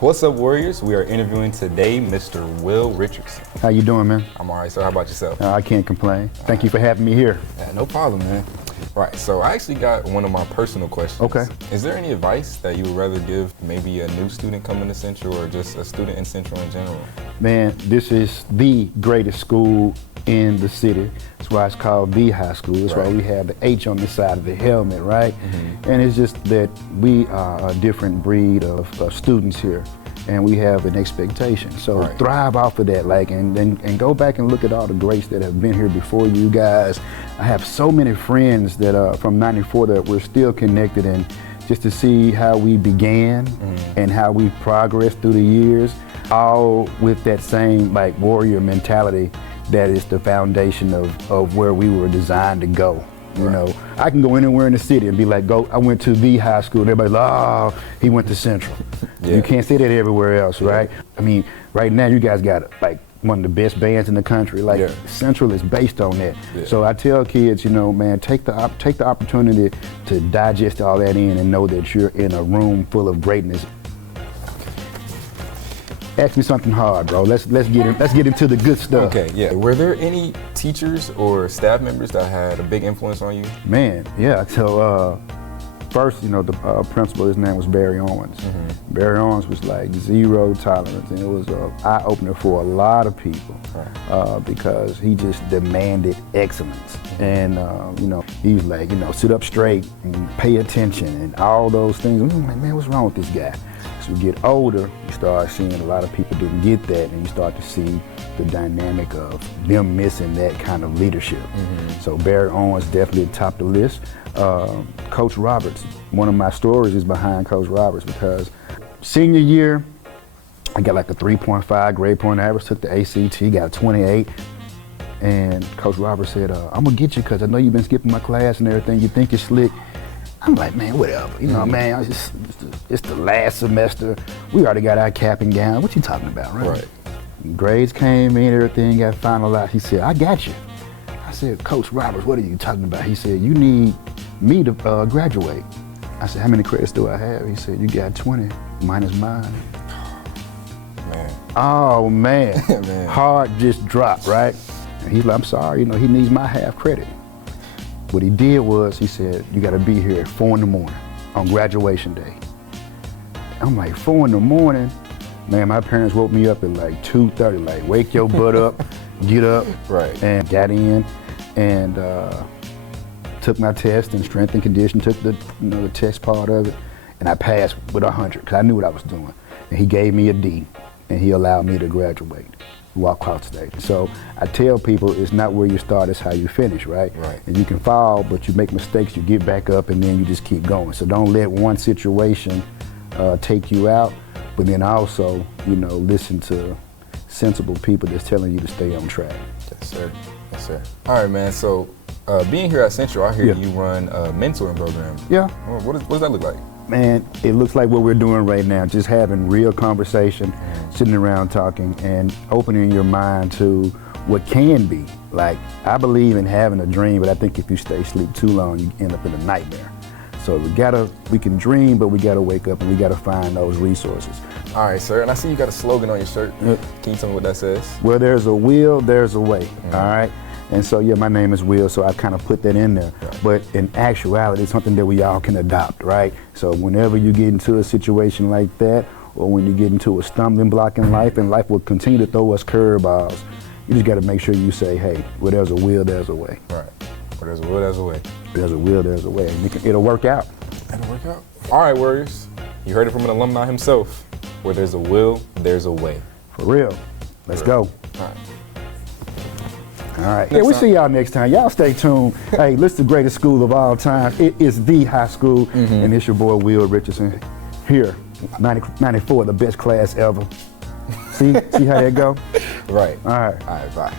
What's up, Warriors? We are interviewing today Mr. Will Richardson. How you doing, man? I'm all right, sir. How about yourself? I can't complain. Thank you for having me here. Yeah, no problem, man. Right, so I actually got one of my personal questions. Okay. Is there any advice that you would rather give maybe a new student coming to Central or just a student in Central in general? Man, this is the greatest school in the city. That's why it's called the high school. That's why we have the H on the side of the helmet, right? Mm-hmm. And it's just that we are a different breed of students here, and we have an expectation. So thrive off of that, and go back and look at all the greats that have been here before you guys. I have so many friends that are from '94 that we're still connected, and just to see how we began and how we progressed through the years, all with that same warrior mentality that is the foundation of where we were designed to go. You know, I can go anywhere in the city and be like, I went to the high school, and everybody's like, oh, he went to Central. You can't say that everywhere else, right? I mean, right now you guys got one of the best bands in the country. Central is based on that. So I tell kids, you know, man, take the opportunity to digest all that in and know that you're in a room full of greatness. Ask me something hard, bro. Let's get into the good stuff. Okay, yeah. Were there any teachers or staff members that had a big influence on you? Man, yeah. So first, you know, the principal, his name was Barry Owens. Barry Owens was like zero tolerance, and it was an eye opener for a lot of people because he just demanded excellence. And you know, he was like, you know, sit up straight and pay attention and all those things. And I'm like, man, what's wrong with this guy? As we get older, you start seeing a lot of people didn't get that, and you start to see the dynamic of them missing that kind of leadership. So Barry Owens definitely topped the list. Coach Roberts, one of my stories is behind Coach Roberts, because senior year, I got like a 3.5 grade point average, took the ACT, got a 28. And Coach Roberts said, I'm gonna get you because I know you've been skipping my class and everything, you think you're slick. I'm like, man, whatever. You know, man, it's the last semester. We already got our cap and gown. What you talking about, right? Grades came in, everything got finalized. He said, I got you. I said, Coach Roberts, what are you talking about? He said, you need me to graduate. I said, how many credits do I have? He said, you got 20 minus mine. Man. Oh, man. Man. Heart just dropped, right? And he's like, I'm sorry, you know, he needs my half credit. What he did was, he said, you gotta be here at 4 in the morning on graduation day. I'm like, 4 in the morning? Man, my parents woke me up at like 2:30, like, wake your butt up, get up. And got in and took my test in strength and condition, took the test part of it, and I passed with 100, because I knew what I was doing. And he gave me a D, and he allowed me to graduate. Walk across the stage. So I tell people, it's not where you start, it's how you finish, right? And you can fall, but you make mistakes, you get back up, and then you just keep going. So don't let one situation take you out, but then also, you know, listen to sensible people that's telling you to stay on track. Yes, sir. Yes, sir. All right, man. So being here at Central, I hear you run a mentoring program. Yeah. What does that look like? Man, it looks like what we're doing right now, just having real conversation, sitting around talking and opening your mind to what can be. Like, I believe in having a dream, but I think if you stay asleep too long, you end up in a nightmare. So we can dream, but we gotta wake up and we gotta find those resources. All right, sir, and I see you got a slogan on your shirt. Can you tell me what that says? Where there's a will, there's a way, all right? And so, yeah, my name is Will, so I kind of put that in there. But in actuality, it's something that we all can adopt, right? So whenever you get into a situation like that, or when you get into a stumbling block in life, and life will continue to throw us curveballs, you just got to make sure you say, hey, where there's a will, there's a way. Right. Where there's a will, there's a way. Where there's a will, there's a way. And it'll work out. It'll work out. All right, Warriors. You heard it from an alumni himself. Where there's a will, there's a way. For real. Let's go. All right. All right. Yeah, we'll see y'all next time. Y'all stay tuned. Hey, listen to the greatest school of all time. It is the high school, and it's your boy Will Richardson here, 94, the best class ever. See how that go? Right. All right. All right, bye.